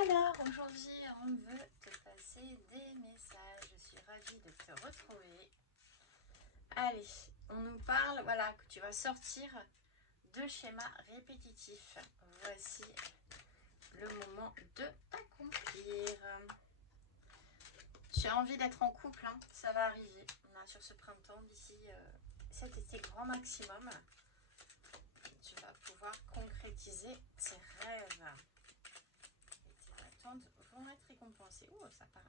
Alors, aujourd'hui, on veut te passer des messages. Je suis ravie de te retrouver. Allez, on nous parle, voilà, que tu vas sortir de schémas répétitifs. Voici le moment de t'accomplir. Tu as envie d'être en couple, hein, ça va arriver. On a sur ce printemps, d'ici cet été grand maximum, tu vas pouvoir concrétiser tes rêves. Vont être récompensés. Oh, ça part.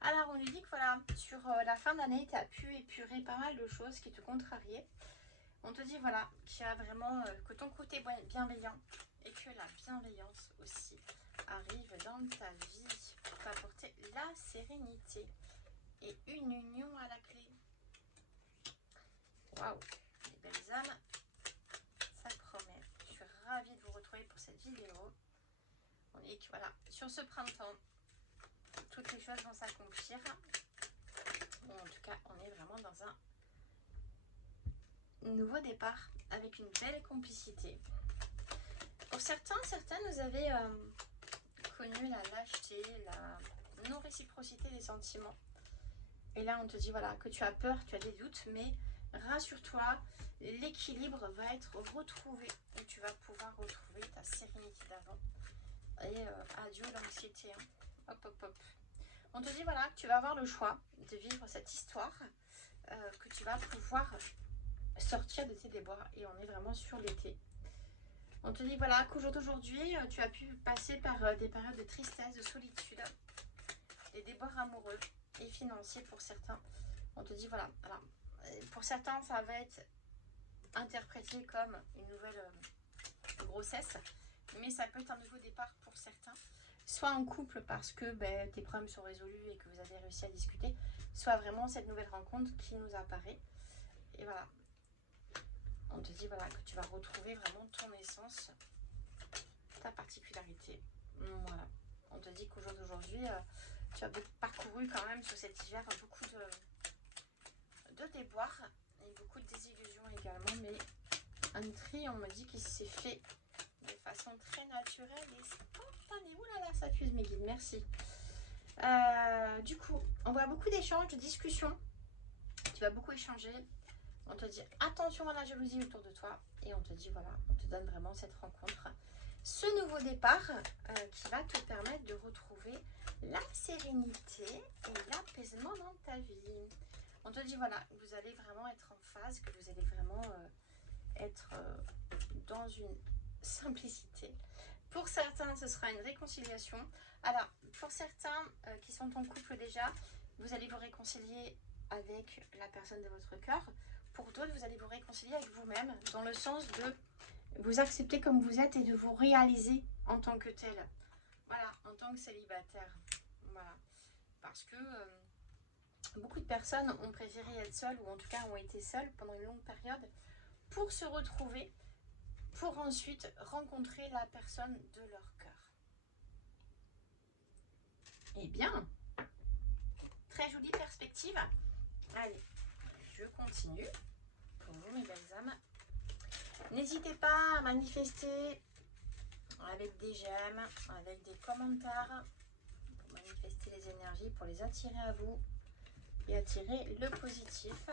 Alors, on lui dit que voilà, sur la fin d'année, tu as pu épurer pas mal de choses qui te contrariaient. On te dit voilà, qu'il y a vraiment que ton côté bienveillant et que la bienveillance aussi arrive dans ta vie pour t'apporter la sérénité et une union à la clé. Waouh, les belles âmes, ça promet. Je suis ravie de vous retrouver pour cette vidéo. On dit que voilà, sur ce printemps, toutes les choses vont s'accomplir. Bon, en tout cas, on est vraiment dans un nouveau départ avec une belle complicité. Pour certaines, vous avez connu la lâcheté, la non-réciprocité des sentiments. Et là, on te dit voilà que tu as peur, tu as des doutes, mais rassure-toi, l'équilibre va être retrouvé et tu vas pouvoir retrouver ta sérénité d'avant. Et adieu l'anxiété. Hein. Hop, hop, hop. On te dit voilà que tu vas avoir le choix de vivre cette histoire, que tu vas pouvoir sortir de tes déboires et on est vraiment sur l'été. On te dit voilà qu'aujourd'hui tu as pu passer par des périodes de tristesse, de solitude, des déboires amoureux et financiers pour certains. On te dit voilà, pour certains ça va être interprété comme une nouvelle grossesse, mais ça peut être un nouveau départ pour certains. Soit en couple parce que tes problèmes sont résolus et que vous avez réussi à discuter, soit vraiment cette nouvelle rencontre qui nous apparaît. Et voilà, on te dit voilà que tu vas retrouver vraiment ton essence, ta particularité. Voilà, on te dit qu'aujourd'hui, tu as parcouru quand même sur cet hiver beaucoup de déboires et beaucoup de désillusions également, mais un tri, on me dit qu'il s'est fait de façon très naturelle et spontanée. Ouh là là, ça fuse mes guides, merci. Du coup, on voit beaucoup d'échanges, de discussions. Tu vas beaucoup échanger. On te dit attention à la jalousie autour de toi. Et on te dit voilà, on te donne vraiment cette rencontre. Ce nouveau départ qui va te permettre de retrouver la sérénité et l'apaisement dans ta vie. On te dit voilà, vous allez vraiment être en phase, que vous allez vraiment être dans une simplicité. Pour certains, ce sera une réconciliation. Alors, pour certains qui sont en couple déjà, vous allez vous réconcilier avec la personne de votre cœur. Pour d'autres, vous allez vous réconcilier avec vous-même, dans le sens de vous accepter comme vous êtes et de vous réaliser en tant que tel. Voilà, en tant que célibataire. Voilà. Parce que beaucoup de personnes ont préféré être seules, ou en tout cas ont été seules pendant une longue période, pour se retrouver, pour ensuite rencontrer la personne de leur cœur. Eh bien, très jolie perspective. Allez, je continue pour vous mes belles âmes. N'hésitez pas à manifester avec des j'aime, avec des commentaires, pour manifester les énergies, pour les attirer à vous et attirer le positif.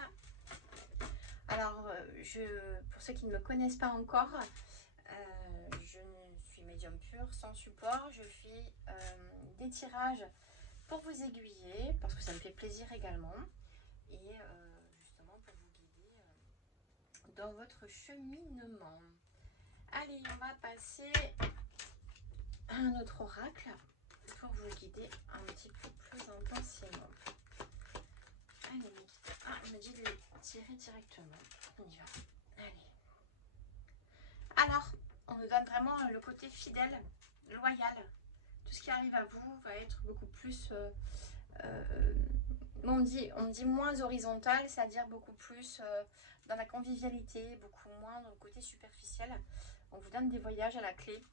Alors, pour ceux qui ne me connaissent pas encore, je suis médium pur, sans support. Je fais des tirages pour vous aiguiller, parce que ça me fait plaisir également. Et justement pour vous guider dans votre cheminement. Allez, on va passer à un autre oracle pour vous guider un petit peu plus intensément. Allez, on me dit de les tirer directement. On y va. Allez. Alors, on nous donne vraiment le côté fidèle, loyal. Tout ce qui arrive à vous va être beaucoup plus... on dit moins horizontal, c'est-à-dire beaucoup plus dans la convivialité, beaucoup moins dans le côté superficiel. On vous donne des voyages à la clé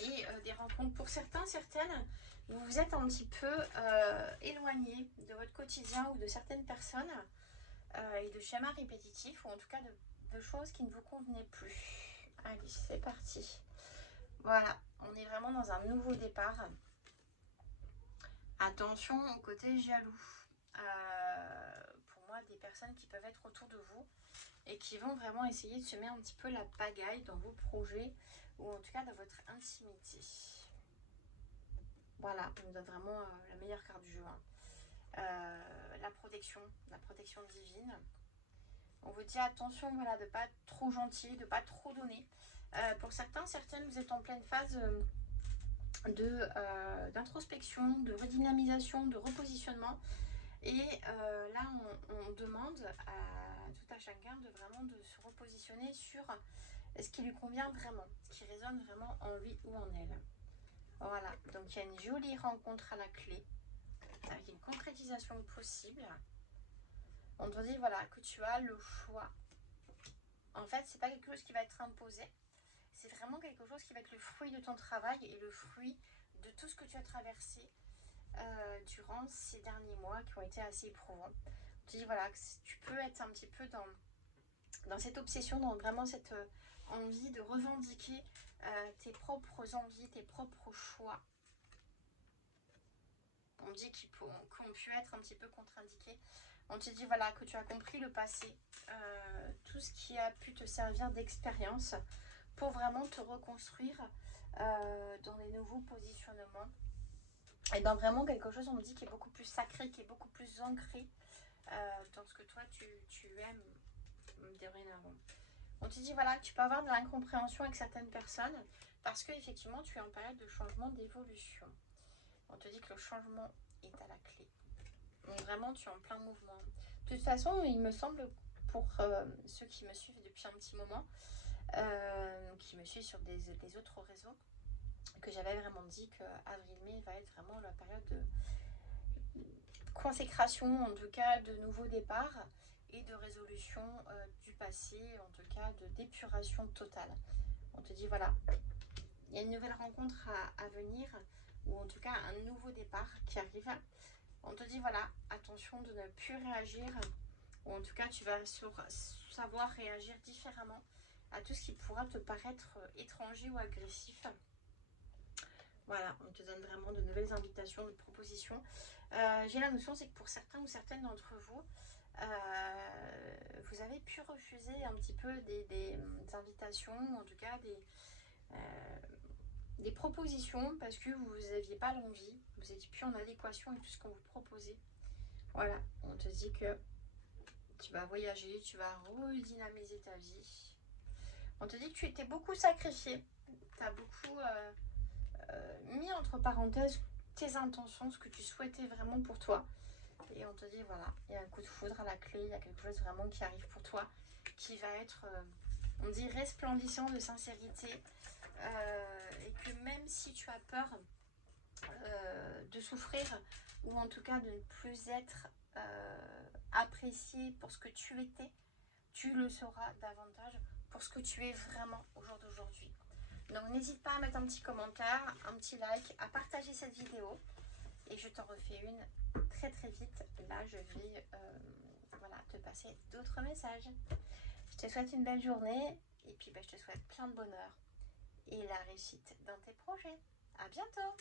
et des rencontres. Pour certaines, vous vous êtes un petit peu éloigné de votre quotidien ou de certaines personnes et de schémas répétitifs, ou en tout cas de choses qui ne vous convenaient plus. Allez, c'est parti. Voilà, on est vraiment dans un nouveau départ. Attention au côté jaloux. Pour moi, des personnes qui peuvent être autour de vous et qui vont vraiment essayer de semer un petit peu la pagaille dans vos projets ou en tout cas dans votre intimité. Voilà, on nous donne vraiment la meilleure carte du jeu. Hein. La protection divine. On vous dit attention, voilà, de ne pas être trop gentil, de ne pas trop donner. Pour certains, certaines, vous êtes en pleine phase d'introspection, de redynamisation, de repositionnement. Et là, on demande à tout à chacun de vraiment de se repositionner sur ce qui lui convient vraiment, ce qui résonne vraiment en lui ou en elle. Voilà, donc il y a une jolie rencontre à la clé, avec une concrétisation possible. On te dit voilà que tu as le choix. En fait, c'est pas quelque chose qui va être imposé, c'est vraiment quelque chose qui va être le fruit de ton travail et le fruit de tout ce que tu as traversé durant ces derniers mois qui ont été assez éprouvants. On te dit voilà que tu peux être un petit peu dans cette obsession, dans vraiment cette envie de revendiquer tes propres envies, tes propres choix. On me dit qu'on pu être un petit peu contre-indiqués. On te dit voilà que tu as compris le passé, tout ce qui a pu te servir d'expérience pour vraiment te reconstruire dans les nouveaux positionnements. Et dans vraiment quelque chose, on me dit, qui est beaucoup plus sacré, qui est beaucoup plus ancré dans ce que toi tu aimes dorénavant. On te dit voilà, tu peux avoir de l'incompréhension avec certaines personnes parce que effectivement tu es en période de changement, d'évolution. On te dit que le changement est à la clé. Donc vraiment tu es en plein mouvement. De toute façon, il me semble pour ceux qui me suivent depuis un petit moment, qui me suivent sur des autres réseaux, que j'avais vraiment dit que avril-mai va être vraiment la période de consécration, en tout cas de nouveaux départs et de résolution du passé, en tout cas de d'épuration totale. On te dit voilà, il y a une nouvelle rencontre à venir, ou en tout cas un nouveau départ qui arrive. On te dit voilà, attention de ne plus réagir, ou en tout cas tu vas savoir réagir différemment à tout ce qui pourra te paraître étranger ou agressif. Voilà, on te donne vraiment de nouvelles invitations, de propositions. J'ai la notion, c'est que pour certains ou certaines d'entre vous, vous avez pu refuser un petit peu des invitations, ou en tout cas des propositions, parce que vous n'aviez pas l'envie, vous n'étiez plus en adéquation avec tout ce qu'on vous proposait. Voilà, on te dit que tu vas voyager, tu vas redynamiser ta vie. On te dit que tu étais beaucoup sacrifié, tu as beaucoup mis entre parenthèses tes intentions, ce que tu souhaitais vraiment pour toi. Et on te dit voilà, il y a un coup de foudre à la clé, il y a quelque chose vraiment qui arrive pour toi, qui va être, on dit, resplendissant de sincérité. Et que même si tu as peur de souffrir, ou en tout cas de ne plus être apprécié pour ce que tu étais, tu le seras davantage pour ce que tu es vraiment au jour d'aujourd'hui. Donc n'hésite pas à mettre un petit commentaire, un petit like, à partager cette vidéo. Et je t'en refais une très très vite. Là, je vais voilà, te passer d'autres messages. Je te souhaite une belle journée. Et puis, je te souhaite plein de bonheur et la réussite dans tes projets. À bientôt!